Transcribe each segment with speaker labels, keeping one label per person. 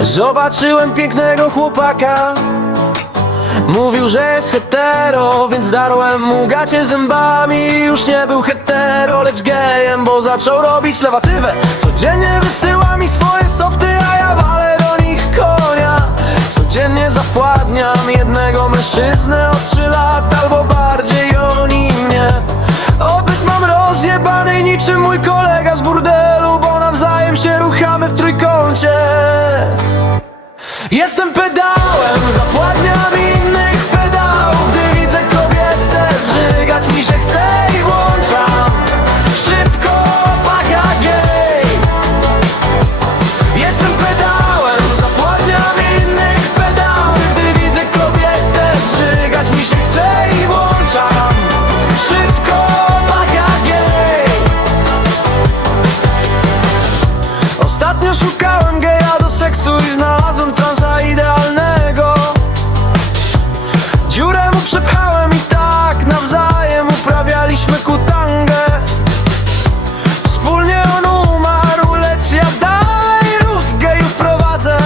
Speaker 1: Zobaczyłem pięknego chłopaka. Mówił, że jest hetero, więc darłem mu gacie zębami. Już nie był hetero, lecz gejem, bo zaczął robić lewatywę. Codziennie wysyła mi swoje softy, a ja walę do nich konia. Codziennie zapładniam jednego mężczyznę od 3 lat albo bardziej oni mnie Odbyt mam rozjebany niczym mój kolega do seksu i znalazłem transa idealnego. Dziurę mu przepchałem i tak nawzajem uprawialiśmy kutangę. Wspólnie on umarł, lecz ja dalej ród gejów prowadzę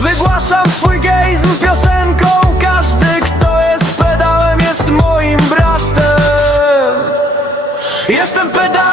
Speaker 1: Wygłaszam swój gejzm piosenką. Każdy kto jest pedałem jest moim bratem. Jestem pedałem,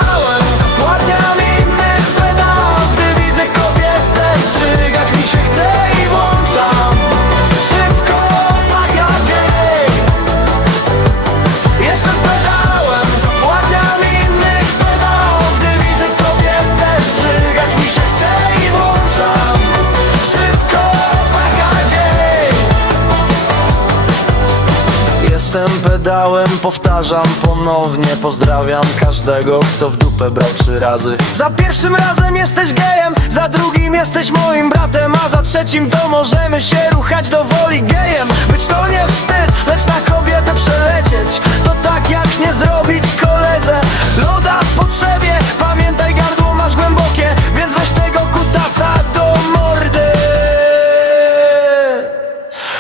Speaker 1: Jestem pedałem, powtarzam ponownie Pozdrawiam każdego, kto w dupę brał trzy razy. Za pierwszym razem jesteś gejem, za drugim jesteś moim bratem A za trzecim to możemy się ruchać do woli gejem. Być to nie wstyd, lecz na kobietę przelecieć To tak jak nie zrobić koledze. Loda w potrzebie, pamiętaj gardło masz głębokie Więc weź tego kutasa do mordy.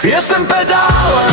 Speaker 1: Jestem pedałem